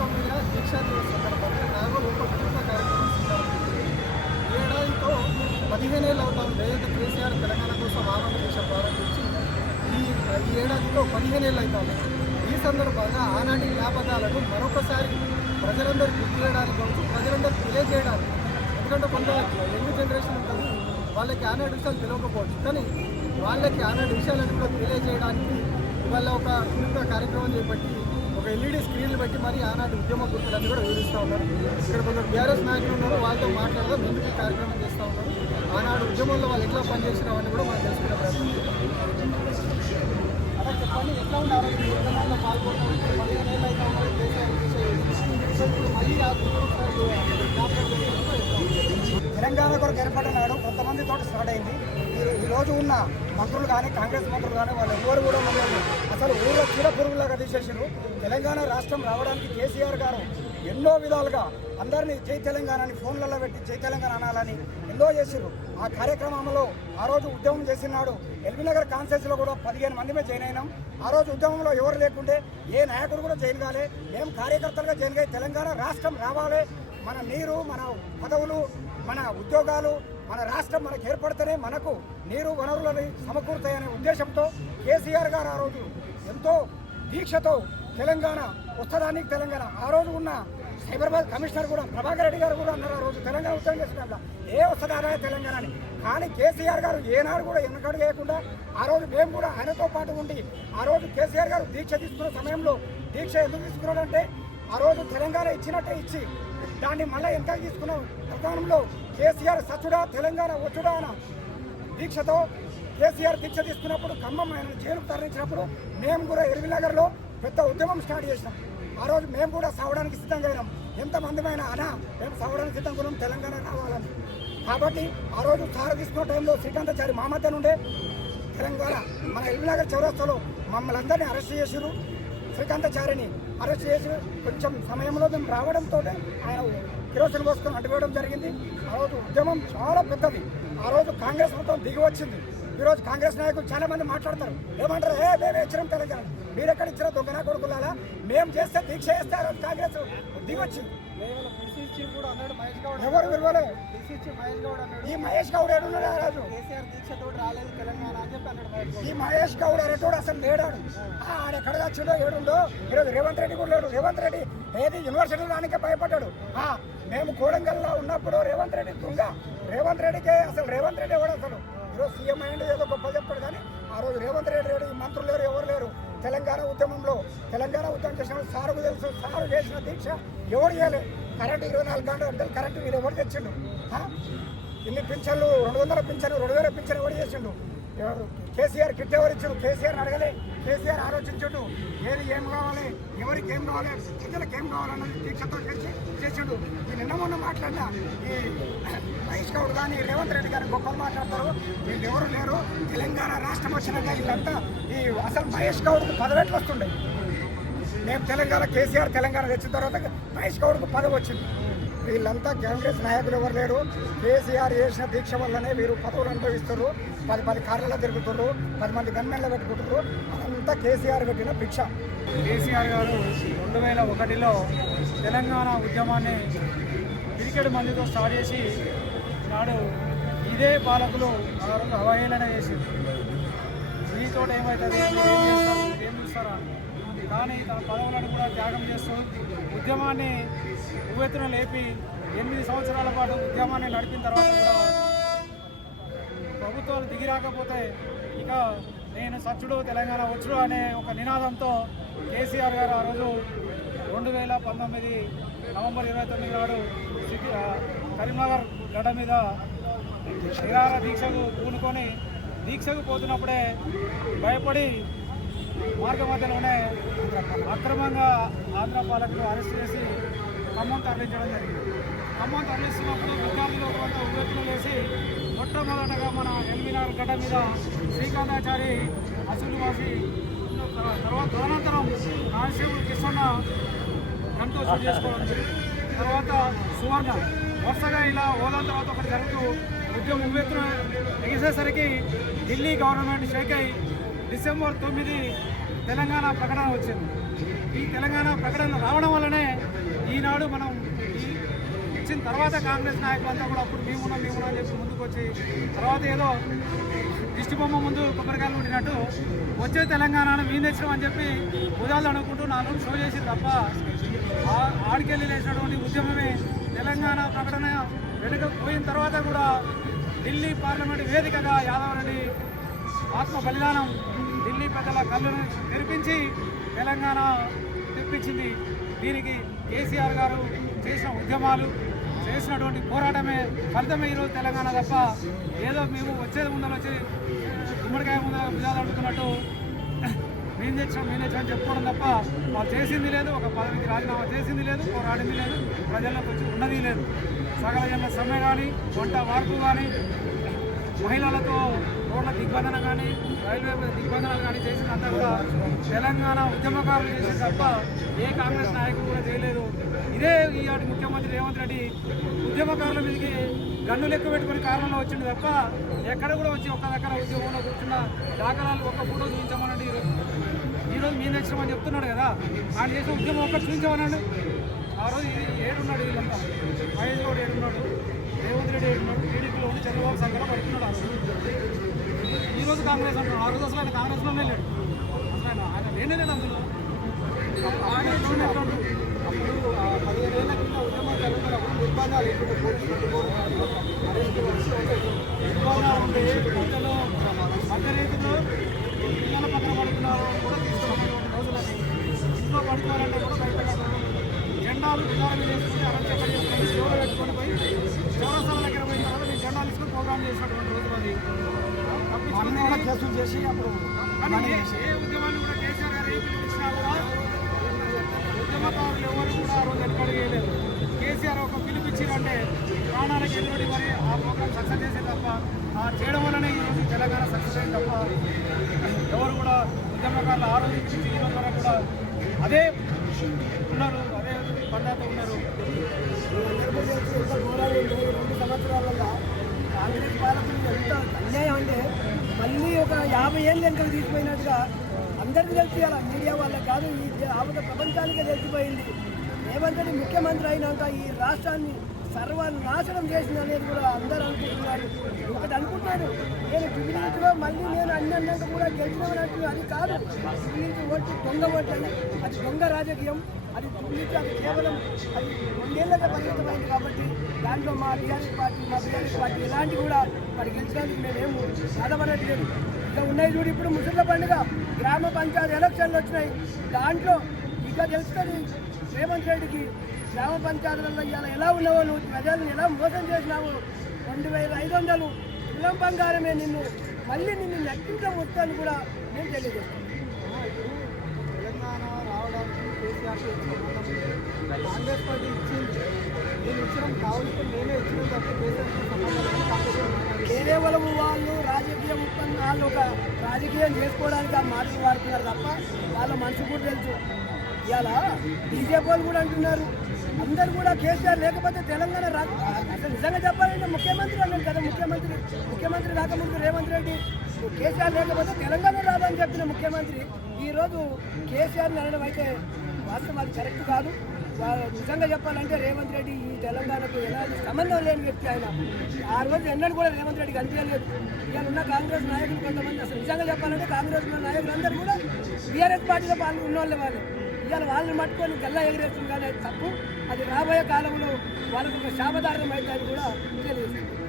19వ దీక్షా దివస్ సందర్భంగా నాగోల్ ఒక వినూత్న కార్యక్రమం శ్రీకారం. ఈ ఏడాదితో 15 ఏళ్ళు అవుతుంది ఏదైతే కేసీఆర్ తెలంగాణ కోసం ఆమరణ దీక్ష ప్రారంభించి ఈ ఏడాదితో 15 ఏళ్ళు అవుతుంది. ఈ సందర్భంగా ఆనాటి జ్ఞాపకాలను మరొకసారి ప్రజలందరూ గుర్తు చేయడానికి కావచ్చు, ప్రజలందరూ తెలియజేయడానికి. ఎందుకంటే కొంత యంగ్ జనరేషన్ ఉంటుంది, వాళ్ళకి ఆనాటి విషయాలు తెలియకపోవచ్చు, కానీ వాళ్ళకి ఆనాటి విషయాలను కూడా తెలియజేయడానికి ఇవాళ ఒక వినూత్న కార్యక్రమం చేపట్టి ఒక ఎల్ఈడి స్క్రీన్లు పెట్టి మరి ఆనాటి ఉద్యమ గుర్తులన్నీ కూడా వివరిస్తూ ఉన్నారు. ఇక్కడ కొందరు బీఆర్ఎస్ నాయకులు ఉన్నారు, వాళ్ళతో మాట్లాడదాం ఎందుకు ఈ కార్యక్రమం చేస్తూ ఉన్నారు, ఆనాడు ఉద్యమంలో వాళ్ళు ఎట్లా పనిచేసినామని కూడా మనం తెలుసుకునే ప్రయత్నం అలా చెప్పండి. ఎట్లా ఉన్నారు ఉద్యమంలో పాల్గొనడం 15 ఏళ్ళు అయితే ఉన్నారు మళ్ళీ తెలంగాణ కొరకు ఏర్పడినాడు కొంతమందితో స్టార్ట్ అయింది. ఈరోజు ఉన్న మంత్రులు కానీ కాంగ్రెస్ మంత్రులు కానీ వాళ్ళు ఎవరు కూడా మమ్మల్ని అసలు ఊళ్ళో చీడపురుగులాగా తీసేసారు. తెలంగాణ రాష్ట్రం రావడానికి కేసీఆర్ గారు ఎన్నో విధాలుగా అందరినీ జై తెలంగాణ అని ఫోన్లలో పెట్టి జై తెలంగాణ అనాలని ఎన్నో చేసారు. ఆ కార్యక్రమంలో ఆ రోజు ఉద్యమం చేసినాడు. ఎల్బీనగర్ కాన్ఫరెన్స్లో కూడా 15 మందిమే జాయిన్ అయినాం. ఆ రోజు ఉద్యమంలో ఎవరు లేకుంటే ఏ నాయకుడు కూడా జాయిన్ కాలే. మేము కార్యకర్తలుగా జాయిన్ అయ్యి తెలంగాణ రాష్ట్రం రావాలి, మన నీరు, మన పదవులు, మన ఉద్యోగాలు, మన రాష్ట్రం మనకు ఏర్పడితేనే మనకు నీరు వనరులని సమకూరుతాయనే ఉద్దేశంతో కేసీఆర్ గారు ఆ రోజు ఎంతో దీక్షతో తెలంగాణ వస్తడానికి తెలంగాణ ఆ రోజు ఉన్న సైబరాబాద్ కమిషనర్ కూడా ప్రభాకర్ రెడ్డి గారు కూడా అన్నారు ఆ రోజు తెలంగాణ ఉద్యమం చేసిన ఏ వస్తుందా తెలంగాణ అని. కానీ కేసీఆర్ గారు ఏనాడు కూడా ఎన్నకడు చేయకుండా ఆ రోజు మేము కూడా ఆయనతో పాటు ఉండి ఆ రోజు కేసీఆర్ గారు దీక్ష తీసుకున్న సమయంలో దీక్ష ఎందుకు తీసుకున్నాడంటే ఆ రోజు తెలంగాణ ఇచ్చినట్టే ఇచ్చి దాన్ని మళ్ళీ ఎంత తీసుకున్నాం ప్రధానంలో కేసీఆర్ సచుడా తెలంగాణ వచ్చుడా అన్న దీక్షతో కేసీఆర్ దీక్ష తీసుకున్నప్పుడు ఖమ్మం ఆయన జైలుకు తరలించినప్పుడు మేము కూడా ఎల్బీనగర్లో పెద్ద ఉద్యమం స్టార్ట్ చేసినాం. ఆ రోజు మేము కూడా సావడానికి సిద్ధంగా అయినాం. ఎంతమందిమైనా అనా మేము సావడానికి సిద్ధంగా ఉన్నాం తెలంగాణ రావాలని. కాబట్టి ఆ రోజు సార తీసుకున్న టైంలో శ్రీకాంతాచారి మా మధ్య నుండే తెలంగాణ మన ఎల్బీనగర్ చౌరస్తాలో మమ్మల్ని అందరినీ అరెస్ట్ చేసారు. శ్రీకాంతాచారిని అరెస్ట్ చేసి కొంచెం సమయంలో మేము రావడంతో ఆయన కిరోసిన్ పోసుకొని అడ్డుకోవడం జరిగింది. ఆ రోజు ఉద్యమం చాలా పెద్దది. ఆ రోజు కాంగ్రెస్ మొత్తం దిగి వచ్చింది. ఈరోజు కాంగ్రెస్ నాయకులు చాలా మంది మాట్లాడతారు, ఏమంటారు మేమే ఇచ్చినాం తెలంగాణ, మీరు ఎక్కడ ఇచ్చినా దొంగనా కొడుకులాలా, మేము చేస్తే దీక్ష చేస్తే ఆ రోజు కాంగ్రెస్ దిగి వచ్చింది. ఎవరు విలువలే ఈ మహేష్ గౌడ్ ఏడున్నాడు ఆ రోజు ఈ మహేష్ గౌడ్ అనేటోడు అసలు లేడాడు. ఆడెక్కడ వచ్చిండో ఏడుండో ఈరోజు రేవంత్ రెడ్డి కూడా లేడు. రేవంత్ రెడ్డి ఏది యూనివర్సిటీ రానికే భయపడ్డాడు. మేము కోడంగల్లో ఉన్నప్పుడు రేవంత్ రెడ్డి తుంగ రేవంత్ రెడ్డికే అసలు రేవంత్ రెడ్డి ఎవడు అసలు ఈరోజు సీఎం అయ్యింది ఏదో గొప్ప చెప్పాడు. కానీ ఆ రోజు రేవంత్ రెడ్డి లేడు, ఈ మంత్రులు లేరు, ఎవరు లేరు. తెలంగాణ ఉద్యమంలో తెలంగాణ ఉద్యమం చేసిన సారుకు తెలుసు, సారు చేసిన దీక్ష ఎవరు చేయలేదు. కరెంటు 24 గంటలు కరెంటు మీరు ఎవరు తెచ్చిండు? ఇన్ని పింఛన్లు 200 పింఛను 2000 పింఛను ఎవరు చేసిండు? కేసీఆర్ కిట్ ఎవరు ఇచ్చారు? కేసీఆర్ అడగలే. కేసీఆర్ ఆలోచించుండు ఏది ఏం కావాలి, ఎవరికి ఏం కావాలి, ప్రజలకు ఏం కావాలన్నది దీక్షతో చేసిండు. ఈ నిన్న మొన్న మాట్లాడిన ఈ మహేష్ గౌడ్ కానీ రేవంత్ రెడ్డి గారు గొప్పలు మాట్లాడతారు. వీళ్ళు ఎవరు లేరు. తెలంగాణ రాష్ట్రం వచ్చినాక వీళ్ళంతా ఈ అసలు మహేష్ గౌడ్కు పదవెట్లు వస్తుండే. మేము తెలంగాణ కేసీఆర్ తెలంగాణ తెచ్చిన తర్వాత మహేష్ గౌడ్కు పదవి వచ్చింది. వీళ్ళంతా కాంగ్రెస్ నాయకులు ఎవరు లేరు. కేసీఆర్ చేసిన దీక్ష వల్లనే వీరు పదవులు అనుభవిస్తారు. 10 కార్లలో తిరుగుతున్నారు, 10 మంది గన్మెన్లో పెట్టుకుంటారు. అదంతా కేసీఆర్ పెట్టిన భిక్ష. కేసీఆర్ గారు 2001లో తెలంగాణ ఉద్యమాన్ని పిరికెడు మందితో స్టార్ట్ చేసి నాడు ఇదే పాలకులు అవహేళన చేసింది. మీతో ఏమవుతుంది, ఏం చూస్తారా? కానీ తన పదవులను కూడా త్యాగం చేస్తూ ఉద్యమాన్ని ఉవ్వెత్తున లేపి 8 సంవత్సరాల పాటు ఉద్యమాన్ని నడిపిన తర్వాత కూడా ప్రభుత్వాలు దిగి రాకపోతే ఇక నేను సచ్చుడు తెలంగాణ వచ్చుడు అనే ఒక నినాదంతో కేసీఆర్ గారు ఆ రోజు 2019 నవంబర్ 29 నాడు కరీంనగర్ గడ్డ మీద నిరాహార దీక్షకు పూనుకొని దీక్షకు పోతున్నప్పుడే భయపడి మార్గ మధ్యలోనే అక్రమంగా ఆంధ్ర పాలకులు అరెస్ట్ చేసి ఖమ్మం తరలించడం జరిగింది. ఖమ్మం తరలిస్తున్నప్పుడు విద్యార్థులు కొంత ఉవ్వెత్తులు వేసి మొట్టమొదటగా మన ఎల్బీనగర్ గడ్డ మీద శ్రీకాంతాచారి అసలు వాసి తర్వాత తదనంతరం కానిస్టేబుల్ కిష్టన్న గంటూ షూట్ చేసుకోవడం జరిగింది. తర్వాత సువర్ణ వరుసగా ఇలా హోదా తర్వాత ఒకటి జరుగుతూ ఉద్యమం ఉవ్వెత్తున ఎగిసేసరికి ఢిల్లీ గవర్నమెంట్ షేక్ అయి డిసెంబర్ 9 తెలంగాణ ప్రకటన వచ్చింది. ఈ తెలంగాణ ప్రకటన రావడం వల్లనే ఈనాడు మనం ఇచ్చిన తర్వాత కాంగ్రెస్ నాయకులంతా కూడా అప్పుడు మేమున్నాం అని చెప్పి ముందుకు వచ్చి తర్వాత ఏదో దిష్టి బొమ్మ ముందు కొబ్బరికాయలు ఉండినట్టు వచ్చే తెలంగాణను మేము తెచ్చినాం అని చెప్పి ఉదాలు అనుకుంటూ నాలుగు షో చేసి తప్ప ఆడికెళ్ళి లేచినటువంటి ఉద్యమమే తెలంగాణ ప్రకటన వెనుక పోయిన తర్వాత కూడా ఢిల్లీ పార్లమెంటు వేదికగా యాదవ్ రెడ్డి ఆత్మ బలిదానం ఢిల్లీ పెద్దల కళ్ళను తెరిపించి తెలంగాణ తెప్పించింది. దీనికి కేసీఆర్ గారు చేసిన ఉద్యమాలు చేసినటువంటి పోరాటమే ఫలితమే ఈరోజు తెలంగాణ తప్ప ఏదో మేము వచ్చేది ముందర వచ్చి గుమ్మడికాయ ముందర విధాలు అడుగుతున్నట్టు మేము తెచ్చాం అని చెప్పుకోవడం తప్ప వాళ్ళు చేసింది లేదు. ఒక పదవికి రాజీనామా చేసింది లేదు, పోరాడింది లేదు, ప్రజల్లోకి వచ్చి ఉన్నది లేదు. సకల జన్ల సమ్మె కానీ, వంట వార్పు కానీ, మహిళలతో రోడ్ల దిగ్బంధన కానీ, రైల్వే దిగ్బంధనాలు కానీ చేసినంతా కూడా తెలంగాణ ఉద్యమకారులు చేసిన తప్ప ఏ కాంగ్రెస్ నాయకులు కూడా చేయలేదు. ఇదే ఈనాటి ముఖ్యమంత్రి రేవంత్ రెడ్డి ఉద్యమకారుల మీదకి గన్నులు ఎక్కువ పెట్టుకుని కారణంలో వచ్చింది తప్ప ఎక్కడ కూడా వచ్చి ఒక్క దగ్గర ఉద్యమంలో కూర్చున్న దాఖలాలు ఒక్క ఫోటో చూపించమనండి. ఈరోజు మేము తెచ్చామని చెప్తున్నాడు కదా, ఆయన చేసిన ఉద్యమం ఒక్క చూపించమనండి. ఆ రోజు ఏడున్నాడు వీళ్ళంతా, మహేష్ గౌడ్ ఏడున్నాడు, రేవంత్ రెడ్డి ఏడున్నాడు, టీడీపీలో ఉండి చంద్రబాబు సంఖ్యలో పడుతున్నాడు. ఆ రోజు ఈరోజు కాంగ్రెస్ అంటున్నాడు. ఆ రోజు అసలు ఆయన కాంగ్రెస్లోనే లేడు, అసలు ఆయన లేనే లేదు అందులో. ఆయన అప్పుడు 15 ఏళ్ల కింద ఉద్యమం జరుగుతున్నప్పుడు నిర్బంధాలు ఎక్కువ నిర్బంధాలు ఉంటే మధ్యలో మధ్యరేతిలో పిల్లల పక్కన పడుతున్నారు కూడా తీసుకున్నటువంటి రోజులని ఇంట్లో పడుకోవాలంటే కూడా బయట జెండాలు విధానం చేసుకుంటే అరంచకం చేసుకుని సేవలు పెట్టుకొని పోయి చౌరస్తాల దగ్గర పోయిన తర్వాత నేను జెండాలు తీసుకొని ప్రోగ్రామ్ చేసినటువంటి రోజులు అది కేసులు చేసి అప్పుడు ఏ ఉద్యమాన్ని కూడా కేసీఆర్ గారు ఏ పిలిపించినా కూడా ఉద్యమకారులు ఎవరు కూడా ఆ రోజు ఎక్కడ చేయలేదు. కేసీఆర్ ఒక పిలిపించారంటే ప్రాణాలకు ఎదురుడి మరి ఆ ప్రోగ్రామ్ సక్సెస్ చేసే తప్ప ఆ చేయడం వల్లనే ఈరోజు తెలంగాణ సక్సెస్ అయింది తప్ప ఎవరు కూడా ఉద్యమకారులు ఆ రోజు నుంచి ఈ రోజు వరకు కూడా అదే ఉన్నారు, అదే పద్ధతి ఉన్నారు. 2 సంవత్సరాలలో కాంగ్రెస్ పాలకులు ఎంత అన్యాయం అంటే మళ్ళీ ఒక 50 ఏళ్ళు వెనుకలు తీసిపోయినట్టుగా అందరికీ తెలిసియాల మీడియా వాళ్ళకి కాదు, ఈ ఆవిడ ప్రపంచానికే తెలిసిపోయింది. రేవంత్ రెడ్డి ముఖ్యమంత్రి అయినాక ఈ రాష్ట్రాన్ని సర్వనాశనం చేసింది అనేది కూడా అందరూ అనుకుంటున్నారు. ఒకటి అనుకుంటారు, నేను ఢిల్లీలో మళ్ళీ నేను అన్నాక కూడా గెలిచినట్టు. అది కాదు, ఢిల్లీ ఓట్లు దొంగ ఓట్లు అని, అది దొంగ రాజకీయం. అది ఢిల్లీకి అది కేవలం అది 2 ఏళ్ళగా పరిమితమైంది కాబట్టి దాంట్లో మా బీఆర్ఎస్ పార్టీ ఎలాంటి కూడా మరి గెలిచినందుకు మేమేమో బాధపడట్లేదు. ఇంకా ఉన్నాయి చూడు, ఇప్పుడు ముసళ్ళ పండుగ గ్రామ పంచాయతీ ఎలక్షన్లు వచ్చినాయి. దాంట్లో ఇంకా తెలుస్తుంది రేవంత్ రెడ్డికి గ్రామ పంచాయతీలలో ఇవాళ ఎలా ఉన్నావో, నువ్వు ప్రజలను ఎలా మోసం చేసినావు. 2500 కులం బంగారమే మళ్ళీ నిన్ను నెట్టించడం వస్తాను కూడా నేను తెలియజేస్తాను. తెలంగాణ రావడానికి కేసీఆర్ కాంగ్రెస్ పార్టీ ఇచ్చింది, నేను ఇచ్చడం కావాల్సి నేనే ఇచ్చిన తప్ప కేవలం వాళ్ళు రాజకీయ వాళ్ళు ఒక రాజకీయం చేసుకోవడానికి ఆ మాటలు వాడుతున్నారు తప్ప వాళ్ళ మనసు కూడా తెలుసు. ఇవాళ బీజేపీ వాళ్ళు కూడా అంటున్నారు, అందరూ కూడా కేసీఆర్ లేకపోతే తెలంగాణ అసలు నిజంగా చెప్పాలంటే ముఖ్యమంత్రి అన్నారు కదా, ముఖ్యమంత్రి కాకముందు రేవంత్ రెడ్డి కేసీఆర్ లేకపోతే తెలంగాణ రాదని చెప్పిన ముఖ్యమంత్రి ఈరోజు కేసీఆర్ని అనడం అయితే వాస్తవం అది కరెక్ట్ కాదు. నిజంగా చెప్పాలంటే రేవంత్ రెడ్డి ఈ తెలంగాణకు ఎలాంటి సంబంధం లేని వ్యక్తి. ఆయన ఆ రోజు ఎన్నడూ కూడా రేవంత్ రెడ్డి కనిపించలేదు. ఇవాళ ఉన్న కాంగ్రెస్ నాయకులు కొంతమంది అసలు నిజంగా చెప్పాలంటే కాంగ్రెస్ నాయకులందరూ కూడా బీఆర్ఎస్ పార్టీలో ఉన్న వాళ్ళే. ఇవాళ వాళ్ళని మట్టుకొని గల్లా ఎగిరేస్తుంది కానీ అది తప్పు. అది రాబోయే కాలంలో వాళ్ళకు ఒక శాపదార్థం అయితే అని కూడా తెలియజేస్తుంది.